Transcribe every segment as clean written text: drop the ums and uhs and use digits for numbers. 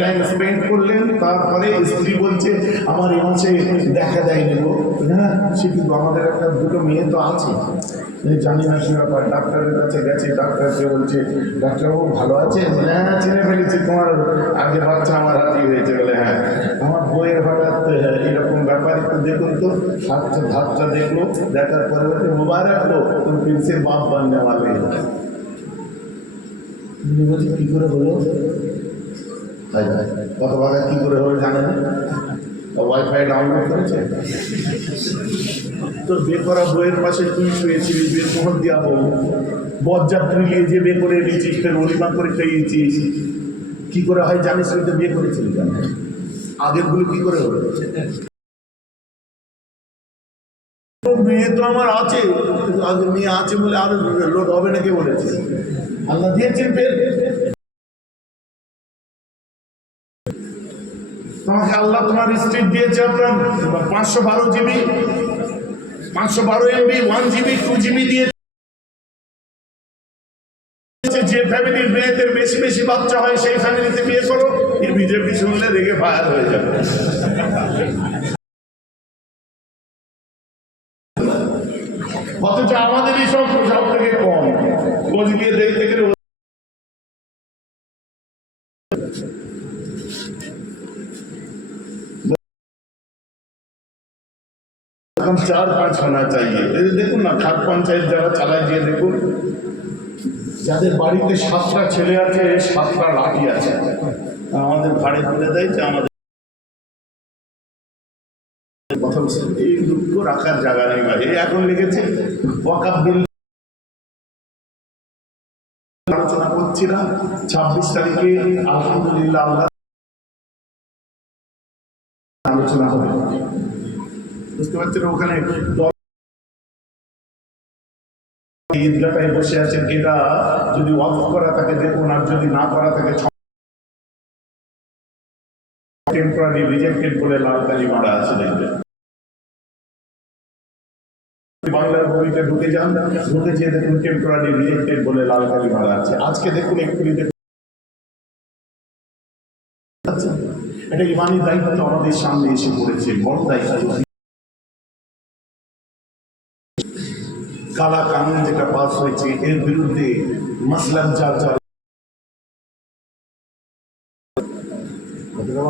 Time spend করলেন, তারপরে স্ত্রী বলছে আমার এই মাসে দেখা দেয়নি গো। হ্যাঁ, সে কিন্তু আমাদের একটা দুটো মেয়ে তো আছে, জানি না সে ব্যাপার। ডাক্তারের কাছে গেছে, ডাক্তারকে বলছে ডাক্তারবাবু ভালো আছে? হ্যাঁ চিনে ফেলেছি, তোমার আগে বাচ্চা আমার হাতি হয়েছে বলে। হ্যাঁ, আমার বইয়ের হঠাৎ এরকম ব্যাপার, একটু দেখুন তো। হাতটা দেখলো, দেখার পরে বলছে মোবারক লো তুম ফির সে বাপ বাননে वाले। বলছি কি করে হলো? কত টাকা কি করে হলো জানেন? ওয়াইফাই ডাউনলোড করেছে তো। বিয়ে করা বইয়ের পাশে তুই শুয়েছিলি, বিয়ের মোহর দিয়া বউ, বরযাত্রী নিয়ে যে বিয়ে করে এনেছিস, ফের অলিমা করে খাইয়েছিস। কি করে হয় জানিস? তুই তো বিয়ে করেছিলি, জানো আগের গুলো কি করে হলো? মেয়ে তো আমার আছে, আগে মেয়ে আছে বলে আর লোড হবে না, কে বলেছে? আল্লাহ দিয়েছেন ফের। তোমাকে আল্লাহ তোমার স্ট্রিট দিয়েছে আপনার 512 জিবি, 512 এমবি, 1 জিবি, 2 জিবি দিয়েছে। যে ফ্যামিলির মেয়েদের বেশি বেশি বাচ্চা হয় সেই ফ্যামিলিতে বিয়ে করো। এই বিজেপি শুনলে রেগে ফায়ার হয়ে যাবে। অথচ আমাদেরই সব থেকে কম। খোঁজ নিয়ে দেখতে গেলে এখন 4-5 होना चाहिए। দেখুন না, খাত পঞ্চায়েত যারা চালায় গিয়ে দেখুন, যাদের বাড়িতে 7টা ছেলে আছে, 7টা লাঠি আছে, আমাদের ঘাড়ে তুলে দেয় যে আমাদের কথা বলছে এই দুঃখ রাখার জায়গা নেই। ভাই এখন লেগেছে ওয়াকফ বিল আলোচনা করছিলাম, 26 তারিখে আলহামদুলিল্লাহ আল্লাহ আলোচনা হবে। বুঝতে পারছেন? ওখানে ঈদগাটায় বসে আছেন, এটা যদি ওয়াকফ করা থাকে দেখুন, আর যদি না করা থাকে টেম্পোরারি রিজেক্টেড বলে লাল কালি মারা আছে দেখবেন। বাংলার বইতে ঢুকে যান, ঢুকে যেয়ে দেখুন টেম্পোরারি রিজেক্টেড বলে লাল কালি মারা আছে। আজকে দেখুন এক্ষুনি দেখুন, এটা ইমানি দায়িত্ব আমাদের সামনে এসে পড়েছে, বড় দায়িত্ব। কালা কানুন যেটা পাস হয়েছে, এর বিরুদ্ধে মাসলাম চার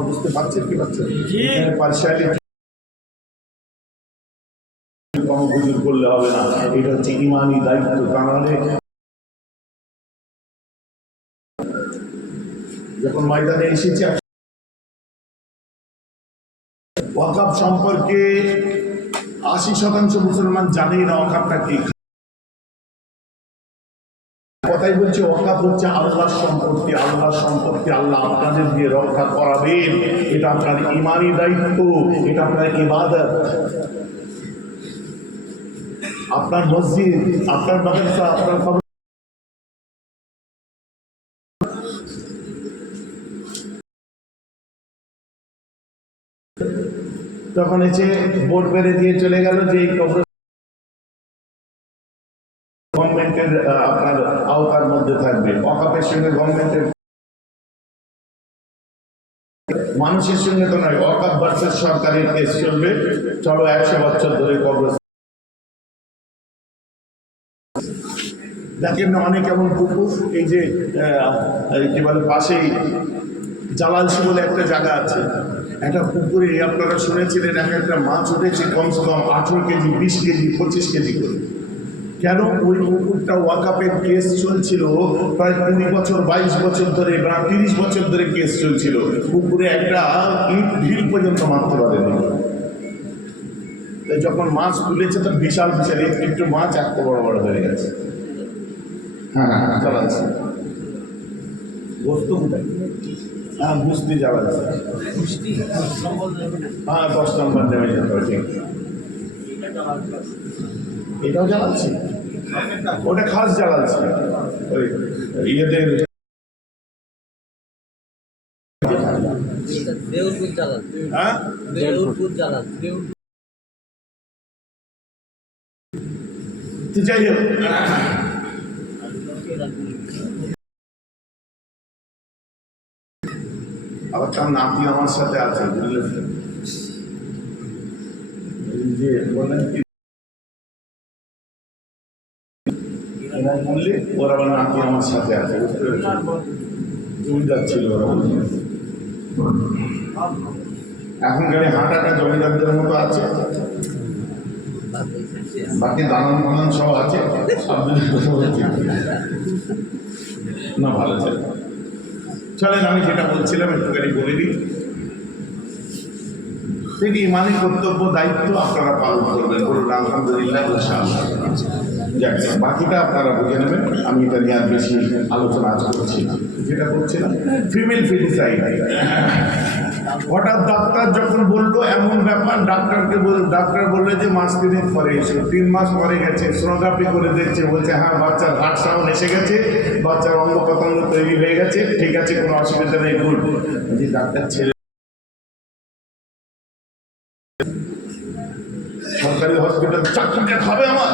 বুঝতে পারছেন কি পারছেন? পার্সিয়ালিটি কমগুজুর করলে হবে না, এটা হচ্ছে ইমানি দায়িত্ব। তাহলে যখন ময়দানে এসেছে ওয়াকফ সম্পর্কে 80% মুসলমান জানেই না ওয়াকফটা কি। কথাই বলছে ওয়াকফ হচ্ছে আল্লাহর সম্পত্তি, আল্লাহর সম্পত্তি আল্লাহ আপনাদের দিয়ে রক্ষা করাবেন। এটা আপনার ইমানি দায়িত্ব, এটা আপনার ইবাদত। আপনার মসজিদ, আপনার মাদ্রাসা, আপনার খবর তখন এসে বোর্ড বেড়ে দিয়ে চলে গেল যে এই কবর গভর্নমেন্টের আপনার আওতার মধ্যে থাকবে। ওয়াকফের সঙ্গে গভর্নমেন্টের, মানুষের সঙ্গে তো নয়। ওয়াকফ ভার্সেস সরকারের কেস চলবে, চলো 100 বছর ধরে কবর। দেখেন না অনেক এমন পুকুর, এই যে কি বলে পাশেই জালালসি বলে একটা জায়গা আছে, একটা পুকুরে আপনারা শুনেছিলেন এক একটা মাছ উঠেছে কমসে কম 18 কেজি, 20 কেজি, 25 কেজি করে। কেন? ওই পুকুরটা ওয়াকফের কেস চলছিল প্রায় 20 বছর, 22 বছর ধরে বা 30 বছর ধরে কেস চলছিল। পুকুরে একটা ইট ঢিল পর্যন্ত মারতে পারেনি। যখন মাছ তুলেছে তো বিশাল বিশাল একটু মাছ এত বড় বড় হয়ে গেছে। হ্যাঁ জ্বালাচ্ছে বস্তু কোথায়? হ্যাঁ বুঝতে জ্বালাচ্ছে। হ্যাঁ 10 নম্বর নেমে যেতে হবে। ঠিক, এটাও জ্বালাচ্ছে, ওটা খাস জ্বালাচ্ছে ওই ইয়েদের। হ্যাঁ যাই হোক, আবার তার নাতি আমার সাথে আছে, বুঝলেন? যে বলেন কি বললে, ওর আবার নাতি আমার সাথে আছে, বুঝতে পেরেছেন? জমিদার ছিল ওরা। এখনকার হাঁটাটা জমিদারদের মতো আছে, বাকি দালান ফালান সব আছে। না ভালো ছিল। চলেন, আমি যেটা বলছিলাম একটুখানি বলে দিই। সেটি ইমানি কর্তব্য, দায়িত্ব আপনারা পালন করবেন, বলুন আলহামদুলিল্লাহ ইনশাআল্লাহ। যাক, বাকিটা আপনারা বুঝে নেবেন, আমি এটা নিয়ে আর বেশি আলোচনা আজ করছি না। যেটা করছিলাম ফিমেল ফিটিসাইড, হঠাৎ ডাক্তার যখন বললো এমন ব্যাপার, ডাক্তার বললো যে মাস 3 পরে এসে 3 মাস পরে গেছে, সোনোগ্রাফি করে দিচ্ছে, বলছে হ্যাঁ বাচ্চার হার্ট সাউন্ড এসে গেছে, বাচ্চার অঙ্গ প্রত্যঙ্গ তৈরি হয়ে গেছে, ঠিক আছে, কোনো অসুবিধা নেই, গুড। যে ডাক্তার ছেলে সরকারি হসপিটাল চাকরিটা খাবে আমার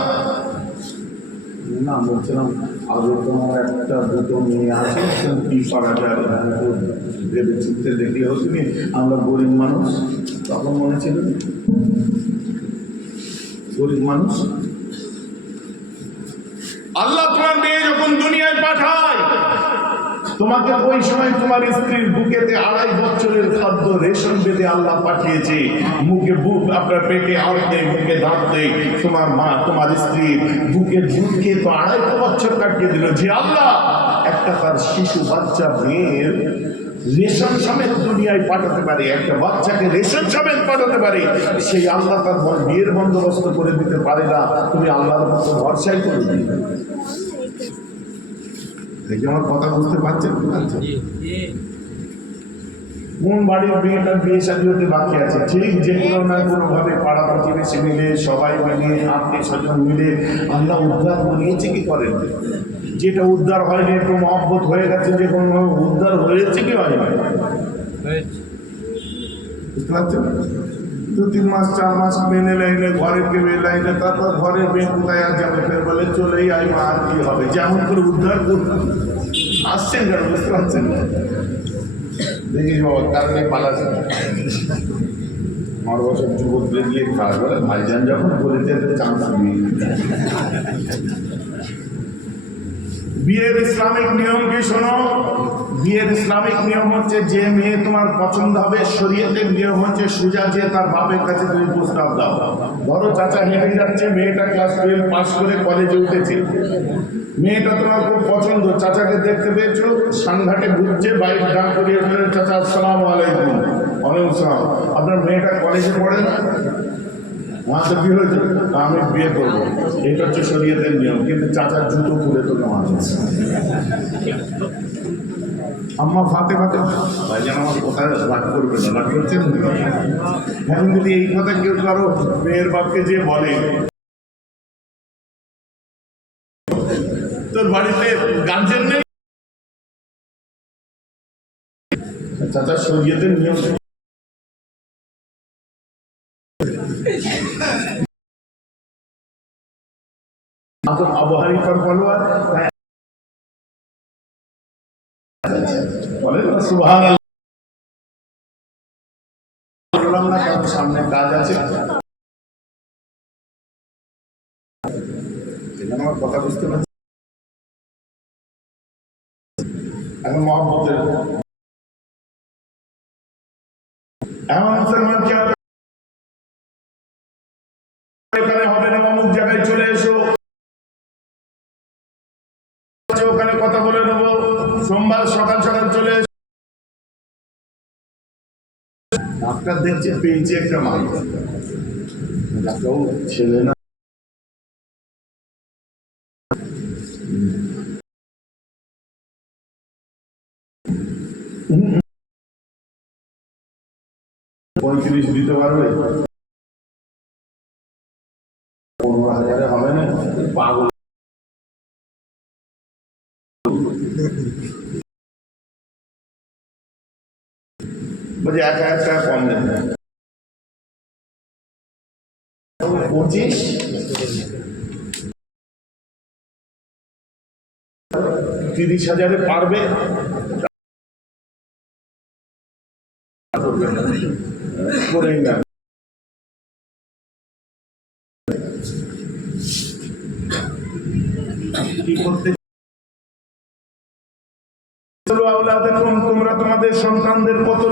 না, বলছিলাম আগে তোমার একটা দুটো মেয়ে আছে, কি করা যায়, ভেবে চিনতে দেখলে হতো নি, আমরা গরিব মানুষ, তখন মনে ছিল গরিব মানুষ। আল্লাহ তোমার মেয়ে যখন দুনিয়ায় পাঠায়, তোমাকে ওই সময় তোমার স্ত্রীর বুকেতে 2.5 বছরের খাদ্য রেশন বেঁধে আল্লাহ পাঠিয়েছে, মুখে বুক, আপনার পেটে আড় নেই, মুখে দাঁত নেই, তোমার মা তোমার স্ত্রী বুকের দুধ খেয়ে তো 2.5 বছর কাটিয়ে দিল। যে আল্লাহ একটা তার শিশু বাচ্চা মেয়ের রেশন সমেত দুনিয়ায় পাঠাতে পারে, একটা বাচ্চাকে রেশন সমেত পাঠাতে পারে, সেই আল্লাহ তার বিয়ের বন্দোবস্ত করে দিতে পারে না, তুমি আল্লাহর উপর ভরসাই করে দিবে। দেখি আমার কথা বুঝতে পারছেন? কোন বাড়ির মেয়েটার বিয়ে শাদী হতে বাকি আছে, ঠিক যে কোনো না কোনো ভাবে পাড়া প্রতিবেশী মিলে, সবাই মিলে, আত্মীয় স্বজন মিলে আল্লাহ উদ্ধার করিয়েছে কি করেন? যেটা উদ্ধার হয়নি, একটু মহব্বত হয়ে গেছে, যে কোনো উদ্ধার হয়েছে কি হয়? বুঝতে পারছেন? 2-3 মাস 4 মাস মেনে লাইনে, ঘরের কেবে লাইনে, তারপর ঘরের মেয়ে কোথায় আর যাবে, ফের বলে চলেই আই মা, আর কি হবে, যেমন করে উদ্ধার করতে আসছেন কেন, বুঝতে পারছেন? দেখি বাবা কারণে পালাচ্ছে 9 বছর যুবক গিয়ে খাওয়া বলে ভাইজান যখন বলেছে চান্স নেই। বিয়ের ইসলামিক নিয়ম কি শোনো। বিয়ের ইসলামিক নিয়ম হচ্ছে, যে মেয়ে তোমার পছন্দ হবে, শরীয়তের নিয়ম হচ্ছে সোজা যে তার বাপের কাছে তুমি প্রস্তাব দাও। ধরো চাচা হেঁটে যাচ্ছে, মেয়েটা ক্লাস 12 পাস করে কলেজে উঠেছে, মেয়েটা তোমার খুব পছন্দ, চাচাকে দেখতে পেয়েছো, সানঘাটে ঘুরছে, বাইক দাঁড় করিয়ে ফেলেন, চাচা আসসালামু আলাইকুম। ওয়ালাইকুম সালাম। আপনার মেয়েটা কলেজে পড়ে না, মাঝে বিয়ে হয়েছে, আমি বিয়ে করবো, এটা হচ্ছে শরীয়তের নিয়ম, কিন্তু চাচার জুতো খুলে তো মাঝে আম্মা ফাতে ফাতে ভাইজান আমার কোথায় রাগ করবে না, রাগ করছেন? এখন যদি এই কথা কেউ কারো মেয়ের বাপকে যে বলে, তোর বাড়িতে গার্জেন নেই, চাচা শরীয়তের নিয়ম আবু হানিফার ফলোয়ার বলেন সুবহানাল্লাহ, বললাম না কারণ সামনে কাজ আছে। আমার কথা বুঝতে পারছি। এখন মহব্বতের এমন মুসলমান কি এখানে হবে না, অমুক জায়গায় চলে এসো, ওখানে কথা বলে নেবো, সোমবার সকাল সকাল চলে এসো। ডাক্তার দেখছে পেয়েছে একটা মানুষ, ডাক্তার ছেলে না, $35 দিতে পারবে, 15,000 হবে না, পাগল। বলছে 1,000 টাকা কম দেন, 25 30,000 পারবে। করেই না। কি করতে তোমরা তোমাদের সন্তানদের কত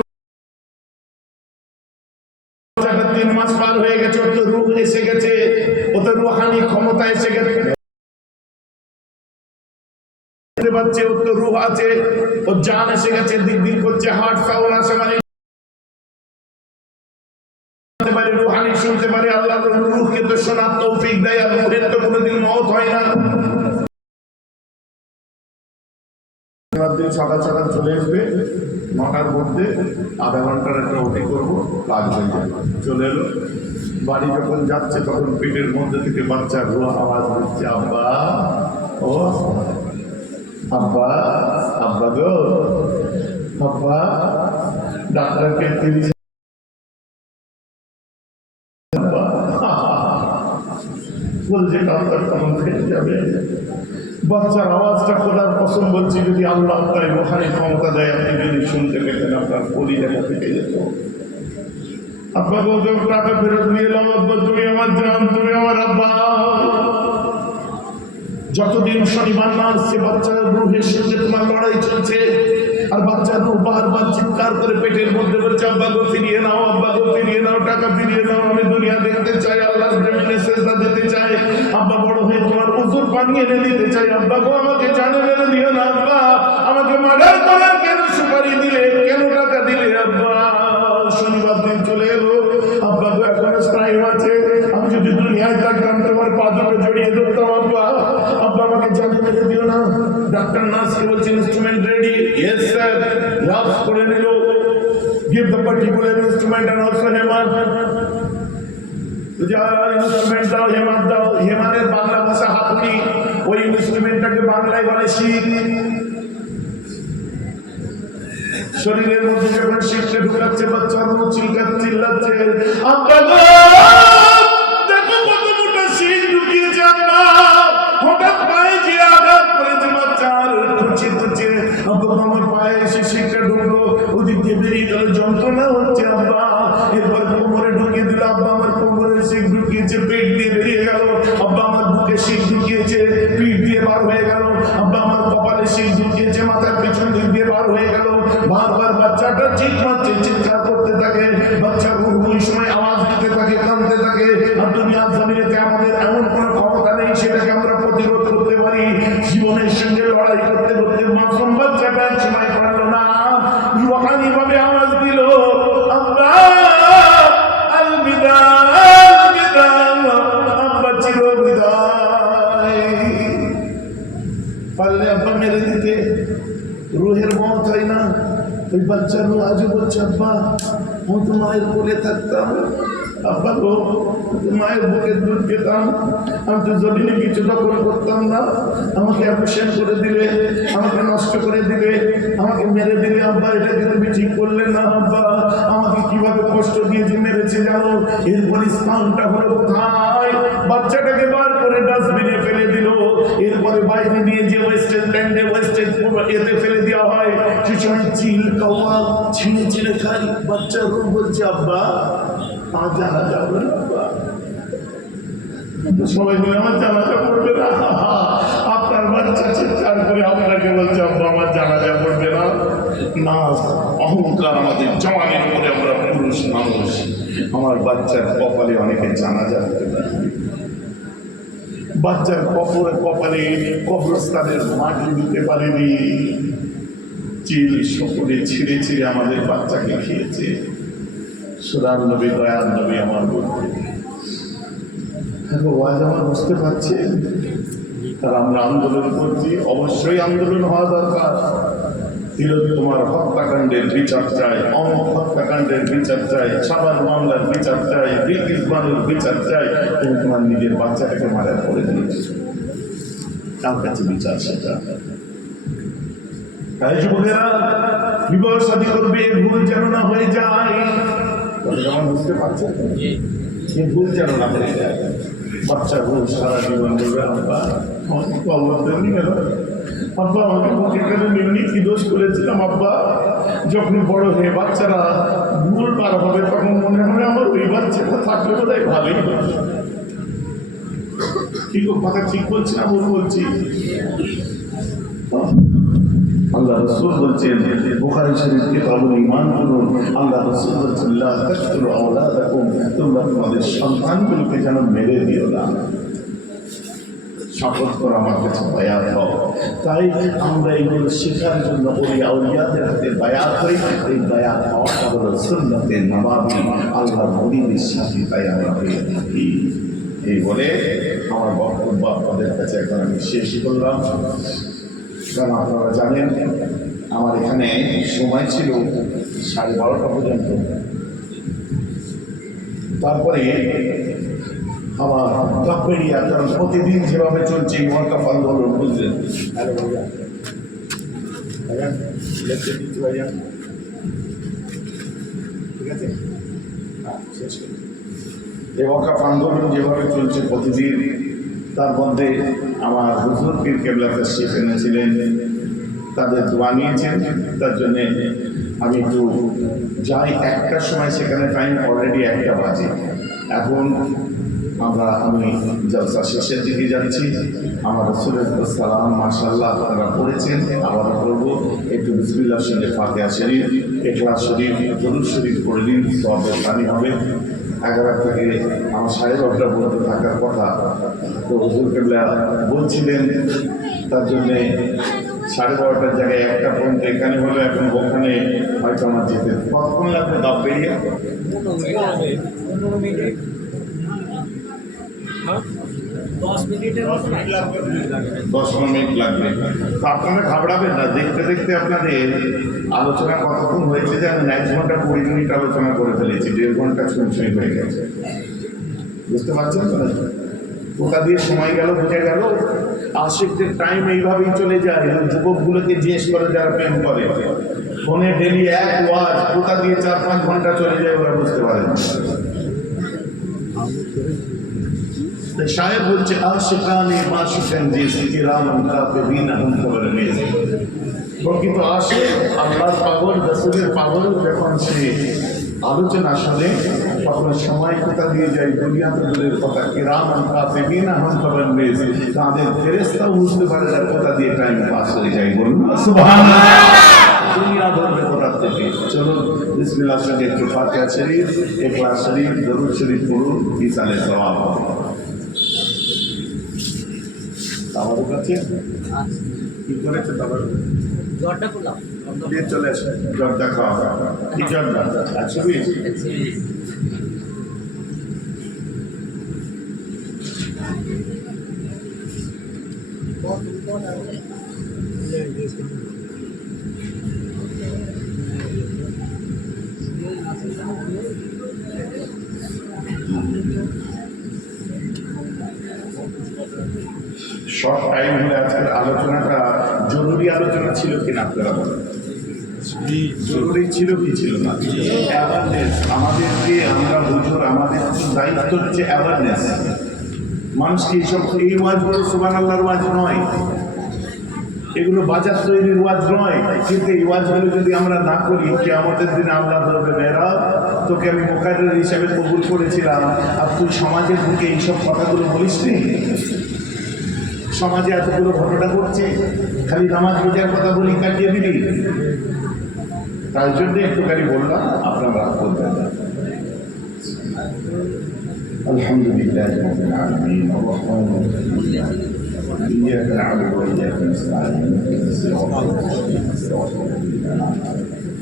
3 মাস পার হয়ে গেছে, ওর তো রূহ এসে গেছে, ওদের রুহানি ক্ষমতা এসে গেছে, ওর তো রূহ আছে, ওর জান এসে গেছে, দিক দিক করছে, হার্ট সাউন্ড আসে, মানে রুহানি শুনতে পারে। আল্লাহ রূহকে তো শোনার তৌফিক দেয়, আর রূহের তো কোনোদিন মওত হয় না। সকাল সকাল চলে আসবে, 9টার মধ্যে আধা ঘন্টার একটা ওটি করবো, কাজ হয়ে যাবে। চলে এলো, বাড়ি যখন যাচ্ছে তখন পেটের মধ্যে থেকে বাচ্চার রুহ আওয়াজ হচ্ছে, আব্বা, ও আব্বা, আব্বা গো, আব্বা। ডাক্তারকে 30 বলছে ডাক্তার তখন ফেটে যাবে। বাচ্চার আওয়াজটা খোদার কসম বলছি, যদি আল্লাহ আপনার রুহানি ক্ষমতা দেয়, আপনি যদি শুনতে পেতেন, আপনার কলিজাটা ফেটে যেত। আব্বা বলতে টাকা ফেরত নিয়ে এলাম, আব্বা তুমি আমার জান, তুমি আমার আব্বা। যতদিন শনিবার না আসছে, বাচ্চার রুহের সঙ্গে তোমার লড়াই চলছে, আর বাচ্চার রুহ বারবার চিৎকার করে পেটের মধ্যে বলছে, আব্বা গো ফিরিয়ে নাও, আব্বা গো ফিরিয়ে নাও, টাকা ফিরিয়ে নাও, আমি দুনিয়া দেখতে চাই, আল্লাহর জমিনে সেজদা দিতে চাই, আব্বা বড় হয়ে তোমার হুজুর বানিয়ে এনে দিতে চাই, আব্বা গো আমাকে জানে মেরে দিও না, আব্বা আমাকে মার্ডার করার কেন সুপারি দিলে, কেন টাকা দিলে, আব্বা। শনিবার দিন চলে এলো, আব্বা গো এখনো টাইম আছে, আমি যদি দুনিয়ায় থাকতাম তোমার পা দুটো জড়িয়ে ধরতাম, আব্বা, আব্বা আমাকে জানে মেরে দিও না। ডাক্তার নার্সকে বলছেন instrument ready? Yes sir. Gloves পরে নিল, give the particular instrument and also hammer. Instrument দাও, হেমার দাও। হেমারের বাংলা ভাষা হাতুড়ি, ওই ইনস্ট্রুমেন্টটাকে বাংলায় বলে শিক। শরীরের মধ্যে যখন শিখতে ঢুকাচ্ছে, বাচ্চা চিল্লাচ্ছে, আব্বা গো দেখো কত মোটা শিখ ঢুকিয়েছে, আব্বা। হঠাৎ পায়ে যে আঘাত করেছে বাচ্চার, খুঁচে আব্বা আমার পায়ে এসে শিখটা ঢুকলো, ওদিক দিয়ে বেরিয়ে গেল, যন্ত্রণা হচ্ছে, আব্বা। এরপর কোমরে ঢুকিয়ে দিল, আব্বা আমার কোমরে শিখ ঢুকিয়েছে, পেট দিয়ে বেরিয়ে গেল, আব্বা আমার বুকে শিখ ঢুকিয়েছে, পিঠ দিয়ে বার হয়ে গেল, আব্বা আমার কপালে শিখ ঢুকিয়েছে, মাথার পিছন দিক দিয়ে বার হয়ে গেল। বারবার বাচ্চাটা ঠিক মারছে, চিৎকার করতে থাকে, বাচ্চা ওই সময় আওয়াজ দিতে থাকে, কাঁদতে থাকে। আর দুনিয়ার জমিনেতে আমাদের এমন কোনো ক্ষমতা নেই সেটাকে আমরা প্রতিরোধ করতে পারি। জীবনের সঙ্গে লড়াই করতে করতে মাসুম বাচ্চাটা এক সময় পারলো না, রুহানি ভাবে আওয়াজ দিল, আব্বা আলবিদা, আলবিদা, আব্বা চিরবিদায়। পারলে আব্বা মেরে দিতে, রুহের মত হয় না। ওই বাচ্চার রুহ আজও বলছে, আব্বা আমি তো মায়ের কোলে থাকতাম, আব্বা গো মায়ের বুকের দুধ খেতাম, আমি তো জমিনে কিছু দখল করতাম না, আমাকে অ্যাবর্শন করে দিলে, আমাকে নষ্ট করে দিলে, আমাকে মেরে দিলে, আব্বা এটা কিন্তু তুমি ঠিক করলেন না, আব্বা আমাকে কিভাবে কষ্ট দিয়ে যে মেরেছে জানো। এরপর স্থানটা হলো কোথায়? বাচ্চাটাকে বার করে ডাস্টবিনে ফেলে দিল, এরপরে বাইরে নিয়ে যে ওয়েস্টেজ ল্যান্ডে ওয়েস্টেজ এতে ফেলে দেওয়া হয়। সে সময় চিল কাওয়া ছিঁড়ে ছিঁড়ে খাই, বাচ্চা রূপ বলছে, আব্বা আমার জানা যাবে না, আব্বা সবাই বলে আমার জানাজা পড়বে না। আপনার বাচ্চা চিৎকার করে আপনাকে বলছে, আব্বা আমার জানাজা পড়বে না। না, অহংকার আমাদের জওয়ানের উপরে, আমরা পুরুষ মানুষ, আমার বাচ্চার কপালে অনেকে জানাজা হতে পারে, বাচ্চার কপালে কবরস্থানের মাটি দিতে পারেনি। চিল সকলে ছিঁড়ে ছিঁড়ে আমাদের বাচ্চাকে খেয়েছে। সুরার নবী, দয়ার নবী আমার বলতে, ওয়াজ আমার বুঝতে পারছেন। আর আমরা আন্দোলন করছি, অবশ্যই আন্দোলন হওয়া দরকার। তোমার হত্যাকাণ্ডের বিচার চাই, অমুক হত্যাকাণ্ডের বিচার চাই, সাবার মামলার বিচার চাই, বিলকিস বানুর বিচার চাই। তুমি তোমার নিজের বাচ্চাটাকে মারা করে দিয়েছ, কার কাছে বিচার সেটা? তাই যুবকেরা বিবাহ শাদী করবে, ভুল যেন না হয়ে যায়। আমার বুঝতে পারছেন, ভুল যেন না হয়ে যায়। বাচ্চা ভুল সারা জীবন বলবে, আব্বা আব্বা আমাকে বুকে কেন এমনি কি দোষ করেছিলাম, আব্বা। যখন বড় হয়ে বাচ্চারা পার হবে তখন মনে হবে আমার ওই বাচ্চাটা থাকলে বোধহয় ভালোই হতো। ঠিক কথা ঠিক বলছি না ভুল বলছি? আল্লাহ রাসূল বলছেন বুখারী শরীফ কিতাবুল ঈমান করুন, আল্লাহ রাসূল বলছেন লা তাকতুলু আওলাদাকুম, তোমরা তোমাদের সন্তানগুলোকে যেন মেরে দিও না। শপথ করে আমার কাছে বায়াত হও। তাই আমরা এগুলো শেখার জন্য ওই আউলিয়াদের হাতে বায়াত হই। এই বায়াত হওয়া হলো সুন্নতে নবাবী, আল্লাহ নবীর সাথে তাই আমরা হয়ে থাকি। এই বলে আমার বক্তব্য আপনাদের কাছে এখন আমি শেষ করলাম। কারণ আপনারা জানেন আমার এখানে সময় ছিল 12:30 পর্যন্ত। তারপরে আমার কাপড়িয়া, কারণ প্রতিদিন যেভাবে চলছে ওয়াকফ আন্দোলন, বুঝলেন, ঠিক আছে, এই ওয়াকফ আন্দোলন যেভাবে চলছে প্রতিদিন, তার মধ্যে আমার হুজুর পীর কেবলা তাশরীফ এনেছিলেন, তাদের দোয়া নিয়েছেন। তার জন্যে আমি একটু যাই, 1টার সময় সেখানে টাইম অলরেডি 1টা বাজে। এখন আমি জলসা শেষের দিকে যাচ্ছি। আমার রাসূলের সালাম মাশাআল্লাহ আপনারা পড়েছেন, আবার পড়ব। একটু বিসমিল্লাহ শরীফ, ফাতিহা শরীফ, ইখলাস শরীফ, দরুদ শরীফ পড়ে দিন, সওয়াবের পানি হবে। 11 থেকে আমার 12:30 পর্যন্ত থাকার কথা, তো হুজুর কেবলা বলছিলেন, তার জন্যে 12:30টার জায়গায় 1টা পর্যন্ত এখানে হলো। এখন ওখানে হয়তো আমার যেতে কতক্ষণ লাগবে? দাব বেরিয়ে 10-15 মিনিট লাগবে। তো আপনারা ঘাবড়াবেন না, দেখতে দেখতে আপনাদের আলোচনা কতক্ষণ হয়েছে জানেন? 1 ঘন্টা 20 মিনিট আলোচনা করে ফেলেছি, 1.5 ঘন্টা ছুঁই হয়ে গেছে। বুঝতে পারছেন তো? কোথা দিয়ে সময় গেল বোঝা গেল। আশিকদের টাইম এইভাবেই চলে যায়। যুবকগুলোকে জিজ্ঞেস করে যারা প্রেম করে, ফোনে ডেলি এক ওয়াজ, কোথা দিয়ে 4-5 ঘন্টা চলে যায় ওরা বুঝতে পারে না। শায়ের বলছে আশিকানে মাশিকান জিসি কিরামান কাতিবিনা হুম খবর নেই। প্রকৃত আশিক আল্লাহর পাগল, রাসূলের পাগল, যখন সে আলোচনা শুনে তখন সময় কোথা দিয়ে যায় দুনিয়াতে দূরের কথা, কিরামান কাতিবিনা হুম খবর নেই, তাদের ফেরেশতাও বুঝতে পারে না কোথা দিয়ে টাইম পাস হয়ে যায়। বলুন সুবহানাল্লাহ। দুনিয়া ধরবে কোথা থেকে। চলুন বিসমিল্লাহ শরীফ, একটু ফাতিহা শরীফ, ইখলাস শরীফ, দরুদ শরীফ পড়ুন, ইসালে সওয়াব হবে। আমাদের কাছে কি করেছে তারপর জর্দা করলাম, দিয়ে চলে আসে জর্দা খাওয়া। কি জর্দা? 120। শর্ট টাইম হলে আজকের আলোচনাটা জরুরি আলোচনা ছিল কিনা আপনারা বলেন? জরুরি ছিল কি ছিল না? অ্যাওয়ারনেস আমাদেরকে, আমরা হুজুর, আমাদের দায়িত্ব হচ্ছে অ্যাওয়ারনেস। মানুষকে এইসব, এই ওয়াজগুলো সুবহানাল্লাহর ওয়াজ নয়, এগুলো বাজার তৈরির ওয়াজ নয়। কিন্তু এই ওয়াজগুলো যদি আমরা না করি, কিয়ামতের দিনে আল্লাহ বলবে, বেরা তোকে আমি মুকাররির হিসাবে কবুল করেছিলাম, আর তুই সমাজের বুকে এইসব কথাগুলো বলিসনি। সমাজে এতগুলো ঘটনা ঘটছে, খালি নামাজ রোজার কথা বলি, কাটিয়ে দিলি। তাই জন্য একটুখানি বললাম, আপনারা রাগ করবেন না। আলহামদুলিল্লাহ রাব্বিল আলামিন, আর-রাহমানির রহিম, ইয়্যাকা না'বুদু ওয়া ইয়্যাকা নাস্তাঈন, ইহদিনাস সিরাতাল মুস্তাকিম, সিরাতাল লাযীনা আন'আমতা আলাইহিম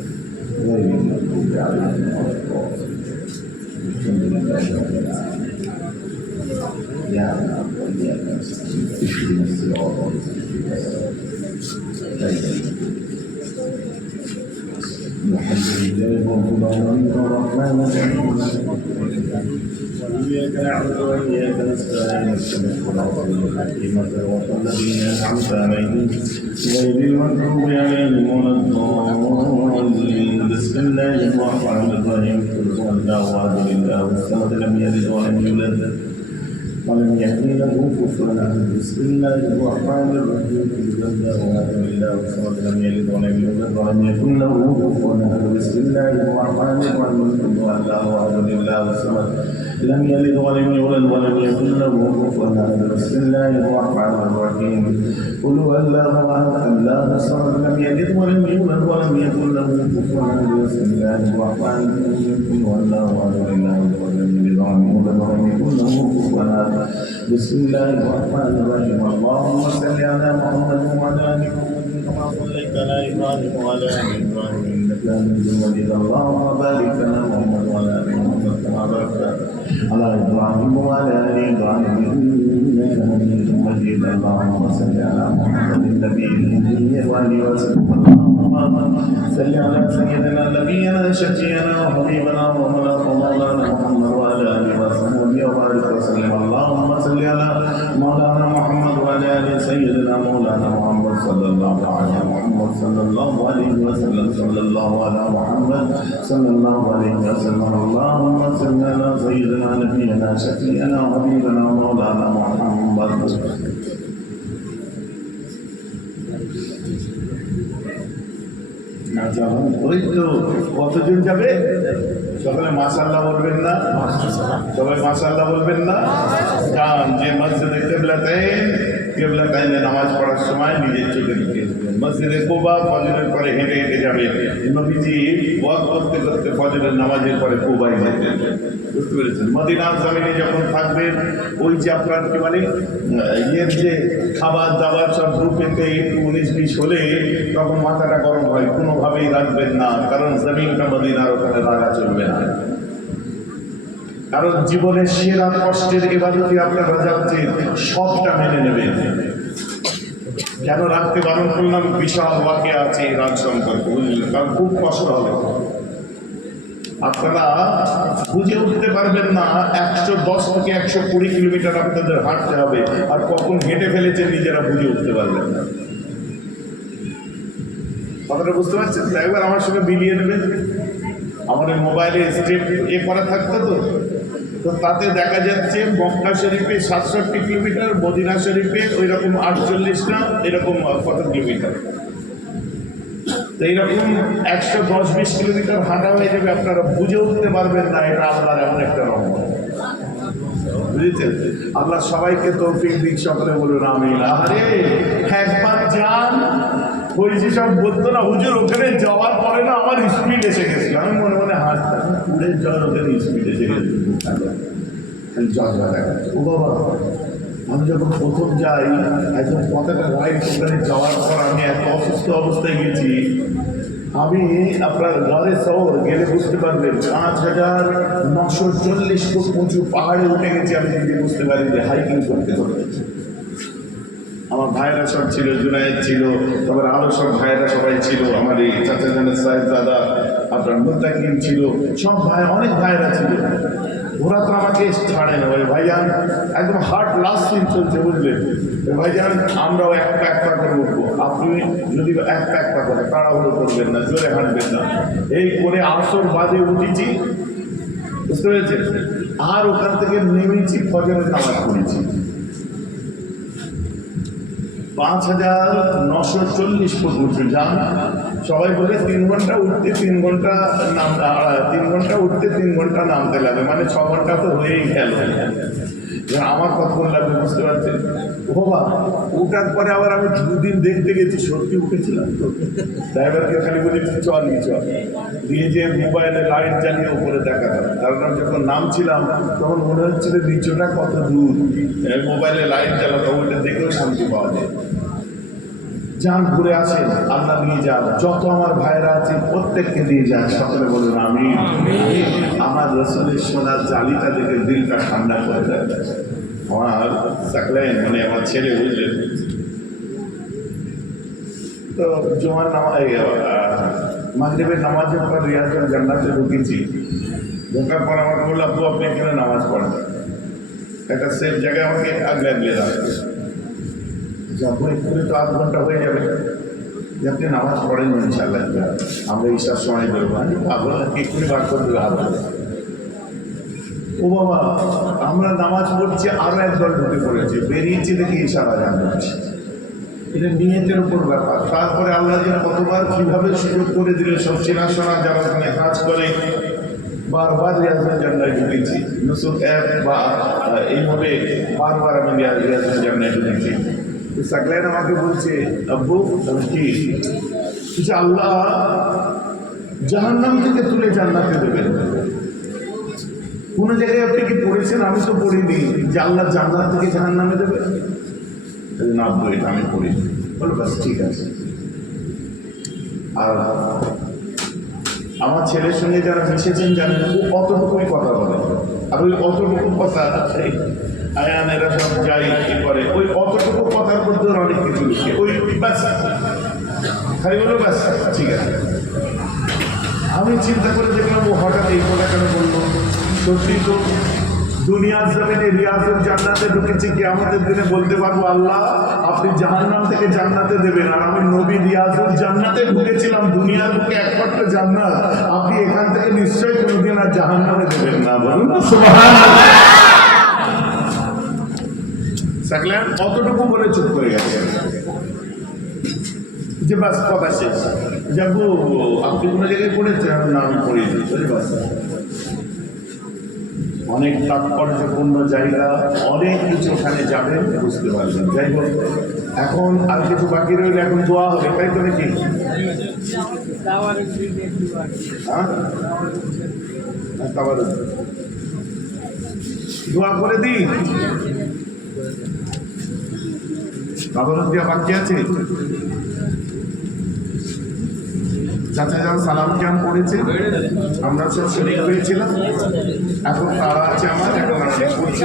গায়রিল মাগদূবি আলাইহিম ওয়ালাদ-দাল্লিন। আলহামদুলিল্লাহি রাব্বিল আলামিন। يا رب وإياك نستعين اهدنا الصراط المستقيم الحمد لله رب العالمين الرحمن الرحيم إياك نعبد وإياك نستعين اهدنا الصراط المستقيم صراط الذين أنعمت عليهم غير المغضوب عليهم ولا الضالين. بسم الله الرحمن الرحيم. قل هو الله أحد الله الصمد لم يلد ولم يولد ولم يكن له كفوا أحد بسم الله الرحمن الرحيم قل هو الله أحد الله الصمد لم يلد ولم يولد ولم يكن له كفوا أحد بسم الله الرحمن الرحيم قل هو الله أحد الله الصمد لم يلد ولم يولد ولم يكن له كفوا أحد بسم الله الرحمن الرحيم قل هو الله أحد الله الصمد لم يلد ولم يولد ولم يكن له كفوا أحد بسم الله الرحمن الرحيم قل هو الله أحد الله الصمد لم يلد ولم يولد ولم يكن له كفوا أحد بسم الله الرحمن الرحيم اللهم صل على محمد وعلى آل محمد كما صليت على إبراهيم وعلى آل إبراهيم إنك حميد مجيد اللهم بارك على محمد وعلى آل محمد كما باركت على إبراهيم وعلى آل إبراهيم إنك حميد مجيد اللهم صل على محمد النبي الأمي وآله وسلم اللهم صل على سيدنا نبينا شفيعنا وحبيبنا ومولانا محمد وعلى آله وصحبه وبارك وسلم اللهم صل على مولانا محمد وعلى آل سيدنا مولانا محمد صلى الله على محمد صلى الله عليه وسلم صلى الله على محمد صلى الله عليه وسلم اللهم صل على سيدنا نبينا شفيعنا وحبيبنا ومولانا محمد ওই তো কতজন যাবে সকালে মাশাআল্লাহ বলবেন না সবাই মাশাআল্লাহ বলবেন না কারণ যে মসজিদে কেবলাতাইনে নামাজ পড়ার সময় নিজের চোখে দেখে মসজিদে কুবা ফজরের পরে হেঁটে হেঁটে যাবে নবীজি ওয়াক করতে করতে ফজরের নামাজের পরে কুবায় যেতেন বুঝতে পেরেছেন মদিনার জমিনে যখন থাকবেন ওই যে আপনার কি মানে ইয়ের যে খাবার দাবার সব গ্রুপেতে একটু 19-20 হলে তখন মাথাটা গরম হয় কোনোভাবেই রাখবেন না কারণ জমিনটা মদিনার ওখানে রাখা চলবে না কারণ জীবনের সেরা কষ্টের ইবাদতই আপনারা যাচ্ছেন সবটা মেনে নেবেন কেন রাখতে বারণ করলাম বিশাল বাকি আছে রাজ সম্পর্কে বুঝলেন কারণ খুব কষ্ট হবে আপনারা বুঝে উঠতে পারবেন না 110 থেকে 120 কিলোমিটার আপনাদের হাঁটতে হবে আর কখন হেঁটে ফেলেছে নিজেরা বুঝে উঠতে পারবেন না কথাটা বুঝতে পারছেন একবার আমার সঙ্গে মিলিয়ে নেবেন আমার মোবাইলে স্টেপ করা থাকতো তো তাতে দেখা যাচ্ছে মক্কা শরীফে 67 কিলোমিটার মদিনা শরীফে ওই রকম 48 না এরকম কত কিলোমিটার তো এইরকম 110-20 কিলোমিটার হাঁটা হয়ে যাবে আপনারা বুঝে উঠতে পারবেন না এটা আপনার এমন একটা রহমত বুঝেছেন আল্লাহ সবাইকে তৌফিক দিক সকলে বলুন আমিন আরে একবার যান ওই যেসব বলতো না হুজুর ওখানে যাওয়ার পরে না আমার স্পিড এসে গেছিল আমি মনে মনে হাসতাম উড়ে যাওয়ার ওখানে স্পিড এসে গেছিল ও বাবা আমি যখন প্রথম যাই একদম পতাকা রাইড ওখানে যাওয়ার পর আমি এত অসুস্থ অবস্থায় গেছি আমি আপনার গাড়ি শহর গেলে বুঝতে পারবেন 5940 ফুট উঁচু পাহাড়ে উঠে গেছি আমি যদি বুঝতে পারি যে হাইকিং করতে করতে আমার ভাইয়েরা সব ছিল জুনায়েদ ছিল তারপর আরও সব ভাইয়েরা সবাই ছিল আমার এই চাচা জানের সাহেব দাদা আপনার মুত্তাকিম ছিল সব ভাই অনেক ভাইয়েরা ছিল ওরা তো আমাকে ছাড়ে না ওই ভাইজান একদম হার্ট লাস্ট দিন চলছে বুঝলেন ভাইজান আমরাও এক পা করে উঠবো আপনি যদি এক পা করে তাড়াহুড়ো করবেন না জোরে হাঁটবেন না এই করে আসর বাদে উঠেছি বুঝতে পেরেছেন আর ওখান থেকে নেমেছি ফজরের নামাজ পড়েছি 5940 ফুট উঁচু যান সবাই বলে 3 ঘন্টা উঠতে 3 ঘন্টা নাম 3 ঘন্টা উঠতে 3 ঘন্টা নামতে লাগে মানে 6 ঘন্টা তো হয়েই গেল আমার কতক্ষণ লাগবে বুঝতে পারছেন বাবা উঠার পরে আবার আমি 2 দিন দেখতে গেছি সত্যি উঠেছিলাম তো ড্রাইভারকে খালি বলেছি চল দিয়ে যে মোবাইলে লাইট জ্বালিয়ে উপরে দেখা যায় কারণ আমি যখন নামছিলাম তখন মনে হচ্ছিল নিচুটা কত দূর মোবাইলে লাইট জ্বালাতো ওইটা দেখেও শান্তি পাওয়া যায় যান ঘুরে আসেন আল্লাহ নিয়ে যান যত আমার ভাইরা আছে প্রত্যেককে নিয়ে যান সকলে বলুন আমি আমার রসুলের সোনার জালিটা দেখে দিলটা ঠান্ডা করে দেয় আমার সাকলেন মানে আমার ছেলে বুঝলেন তো জুমার নামাজ মাগরিবের নামাজের পর রিয়াজুল জান্নাতে ঢুকেছি ঢোকার পর আমাকে বললো আপু আপনি এখানে নামাজ পড়েন একটা সেফ জায়গায় আমাকে আগলে রাখবে যাবো এক্ষুনি তো 8 ঘন্টা হয়ে যাবে যে আপনি নামাজ পড়েন ইনশাআল্লাহ আমরা ঈশার সময় বেরোবো আমি পাবো না এক্ষুনি বার করে দেবে হাত ও বাবা, আমরা নামাজ পড়ছি, আরো একদল ঢুকে পড়েছে, বেরিয়েছি দেখি ইশারা জানাচ্ছে। এটা নিয়তের উপর ব্যাপার। তারপরে আল্লাহ যেন কতবার কিভাবে সুযোগ করে দিলে সব চেনাশোনা যারা ওখানে কাজ করে, বারবার রিয়াজুল জান্নাতে ঢুকেছি। ইউসুফ অ্যাপ বা এইভাবে বারবার আমি রিয়াজুল জান্নাতে ঢুকেছি। সাকলাইন আমাকে বলছে, আব্বু কি আল্লাহ জাহান্নাম থেকে তুলে জান্নাতে দেবেন? কোন জায়গায় আপনি কি পড়েছেন? আমি তো পড়িনি যে আল্লাহ জান্নাত থেকে জাহান্নামে দেবে। না বই আমি পড়িনি। বলো বাস ঠিক আছে। আর আমার ছেলের সঙ্গে যারা মিশেছেন জানেন, ও অতটুকুই কথা বলে। আর ওই অতটুকু কথা আয়ানেরা সব যাই কি করে, ওই অতটুকু কথার মধ্যে অনেক কিছু লিখে, ওই ব্যাস খালি বলো ব্যাস ঠিক আছে। আমি চিন্তা করে দেখলাম ও হঠাৎ এই কথা কেন বললো। সত্যি তো দুনিয়ার জমিনে রিয়াজুল জান্নাতে ঢুকেছি, কি আমাদের দিনে বলতে পারবো আল্লাহ আপনি জাহান্নাম থেকে জান্নাতে দেবেন। আর আমি নবী রিয়াজুল জান্নাতে ঢুকেছিলাম, দুনিয়ার বুকে একমাত্র জান্নাত, আপনি এখান থেকে নিশ্চয়ই কোনোদিন আর জাহান্নামে দেবেন না। বলুন সুবহানাল্লাহ। সাকলান অতটুকু বলে চুপ করে গেছে যে বাস কথা শেষ। যাবো আপনি কোনো জায়গায় পড়েছেন? না আমি পড়িনি। বাস অনেক তাৎপর্যপূর্ণ জায়গা, অনেক কিছু ওখানে যাবেন, বুঝতে পারবেন। যাই হোক, এখন আর কিছু বাকি রইলে এখন দোয়া হবে, তাই তো নাকি? দোয়া করে দিই। তাবারুক দেওয়া বাকি আছে। চাচা যারা সালাম ক্যাম করেছে, আমরা সব শরীর হয়েছিলাম। এখন তারা আছে আমার, এখন আমি করছি।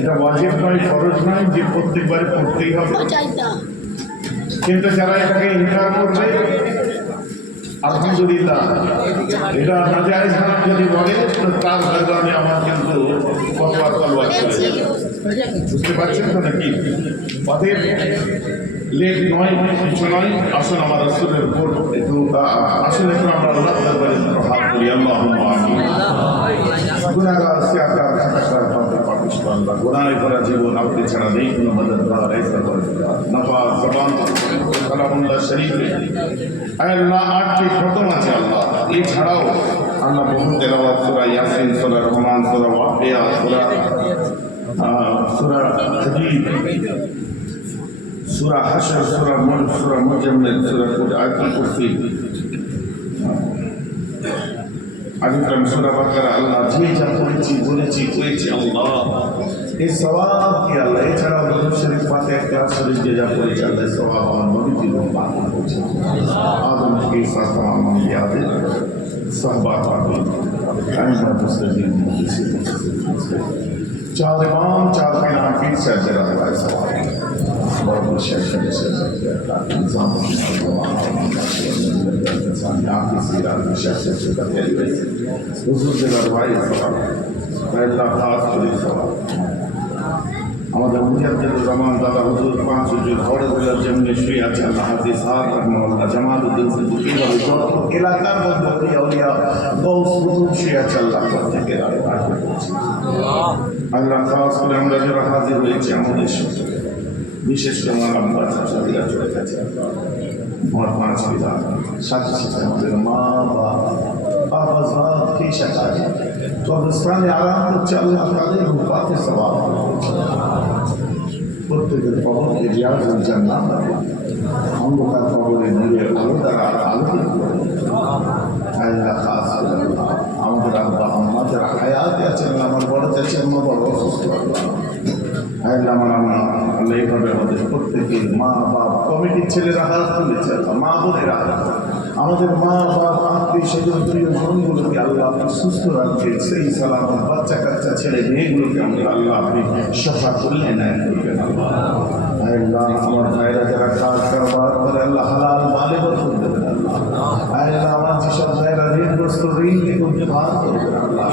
এটা ওয়াজিব নয়, ফরজ নয় যে প্রত্যেকবারে পড়তেই হবে, কিন্তু যারা এটাকে ইনকার করবে আলহামদুলিল্লাহ, এটা নাজায়েজ হারাম যদি বলে তো তার মেহরবানি আমার কিন্তু ফতোয়া তলওয়ার করে। বুঝতে পারছেন তো নাকি? অতএব লেট নয়, কিছু নয়, আসুন আমার রাসূলের উপর একটু আসুন একটু আমরা আল্লাহ দরবারে হাত করি। আল্লাহুম্মা আমিন। গুনাহগার সিয়াকার খাতাকার পাকিস্তান আল্লাহ, গুনাহে ভরা জীবন আপনি ছাড়া নেই কোনো মদদগার, ऐसा নফাস জবান কালামুল্লাহ শরীফে আল্লাহ 8টি খতম আছে আল্লাহ। এছাড়াও আল্লাহ বহু তেলাওয়াত, সূরা ইয়াসিন, সূরা রহমান, সূরা ওয়াকিয়া, সূরা হাদীদ, সূরা হাশর, সূরা মুলক, সূরা মুজাম্মিল, সূরা আয়াতুল কুরসি, আলিফলাম, সূরা বাকারা, আল্লাহ যে যা করেছি বলেছি করেছি আল্লাহ এই সওয়াব কি আল্লাহ। এছাড়াও দরুদ শরীফ, ফাতিহা, ইখলাস শরীফ যে যা করেছি আল্লাহ সওয়াব আমার নবী জীবন পাক করেছে। আদম থেকে ঈসা তামাম আম্বিয়াদের সাহবাত পাবেন। আইনা মুস্তাজিব चार इमाम, चार के नाम फिर से जरा हुआ है सवाल बहुत शेख से निजाम आपकी सीरा शख्सियत से करते हुए हुजूर से लड़वाई सवाल पहला खास पुलिस सवाल আমাদের মুজাদ্দিদ জামান দাদা হুজুর 5 হুজুর ঘরে দিলার জন্য শুয়ে আছে আল্লাহ হাফেজ সাহেব রহমাতুল্লাহ জামালউদ্দিন সিদ্দিকী যত এলাকার মধ্যে আউলিয়া গৌস হুজুর শুয়ে আছে আল্লাহ থেকে রাখে আল্লাহ খাস করে আমরা যারা হাজির হয়েছি আমাদের সাথে বিশেষ করে আমার আব্বা চাচারা চলে গেছে, আমার 5 পিতা, সাথে সাথে আমাদের মা বাবা সাহেব কি সাথে কবরস্থানে আরাম করছে আল্লাহ তাদের রূপাতে সওয়াব প্রত্যেকের কবরকে রিয়াজুল জান্নাত অন্ধকার কবরে নূরে আলো দ্বারা আলোকিত করে। আল্লাহ খাস আমাদের আব্বা আম্মা যারা হায়াতে আছেন, আমার বড় চাচি আম্মা বড় অসুস্থ, আল্লাহ আমার আম্মা আল্লাহ এইভাবে আমাদের প্রত্যেকের মা বাপ কমিটির ছেলেরা হাত তুলেছে, মা বোনেরা আমাদের মা বাপ আত্মীয় স্বজন প্রিয় জনগুলোকে আল্লাহ আপনি সুস্থ রাখবেন, সেই সালামত বাচ্চা কাচ্চা ছেলে মেয়েগুলোকে আমাদের আল্লাহ আপনি সফা করলেন করবেন। আল্লাহ আমার ভাইরা যারা কাজ কারবার করে আল্লাহ হালাল মালে বরকত দেবেন আল্লাহ। আল্লাহ আমার যেসব ভাইরা ঋণগ্রস্ত ঋণ থেকে উদ্ধার করবেন আল্লাহ।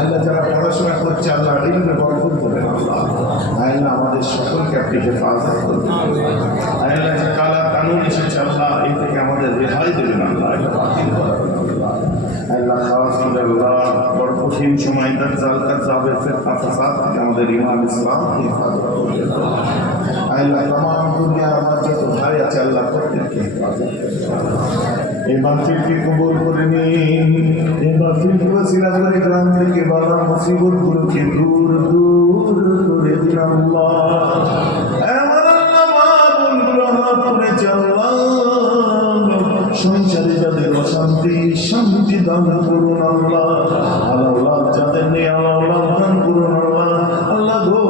আল্লাহ যারা পড়াশোনা করছে আল্লাহ ঋণে বরকত দেবেন আল্লাহ। আল্লাহ আমাদের সকলকে আপনি হেফাজত করবেন আল্লাহ। যে কালা কানুন এসেছে আল্লাহ এই থেকে আমাদের রেহাই দেবেন আল্লাহ, এটা বাতিল করাবেন আল্লাহ। আল্লাহ খাওয়া আল্লাহ বরকত কঠিন সময় দাজ্জাল কাযযাবের ফিতনা ফাসাদ থেকে আমাদের ঈমান ইসলাম হেফাজত করে দাও। আল্লাহ तमाम দুনিয়ার আমার যত ভাই আছে আল্লাহ প্রত্যেককে হেফাজত করে দাও। এই মাহফিলকে কবুল করে নিন। এই মাহফিল ওসিলা করে গ্রাম থেকে বালা মুসিবতগুলোকে দূর দূর করে দিন আল্লাহ। আমার আল্লাহ মা-বোনগুলো হাত তুলেছে আল্লাহ, সংসারে যাদের অশান্তি শান্তি দান করুন আল্লাহ। আল্লাহ যাদের নেই আল্লাহ দান করুন আল্লাহ। আল্লাহ গো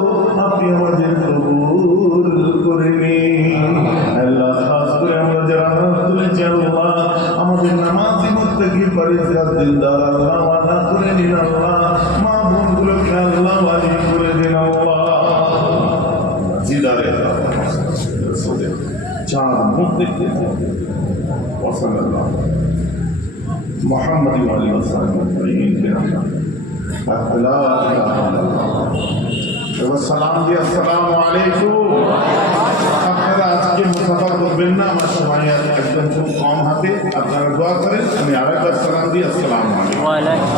আপনি আমাদের কবুল করে নিন আল্লাহ। খাস করে আমরা যারা হাত তুলেছি আল্লাহ, আমাদের নামাজি মুত্তাকি পরিষ্কার দিলদার আল্লাহ ওয়াদা করে নিন আল্লাহ। মা বোনগুলোকে আল্লাহ ওয়ালি করে দিন আল্লাহ। জিদারে চার মুখ দেখতে ওয়াসাল্লাল্লাহু মুহাম্মদ ওয়া আলিহি ওয়াসাল্লাম সালাম দিয়ে আসসালামু আলাইকুম। আপনারা আজকে মুসাফা করবেন না, আমার সময় একদম খুব কম হাতে, আপনারা দোয়া করেন। আমি আরেকবার সালাম দিয়ে আসসালামু আলাইকুম।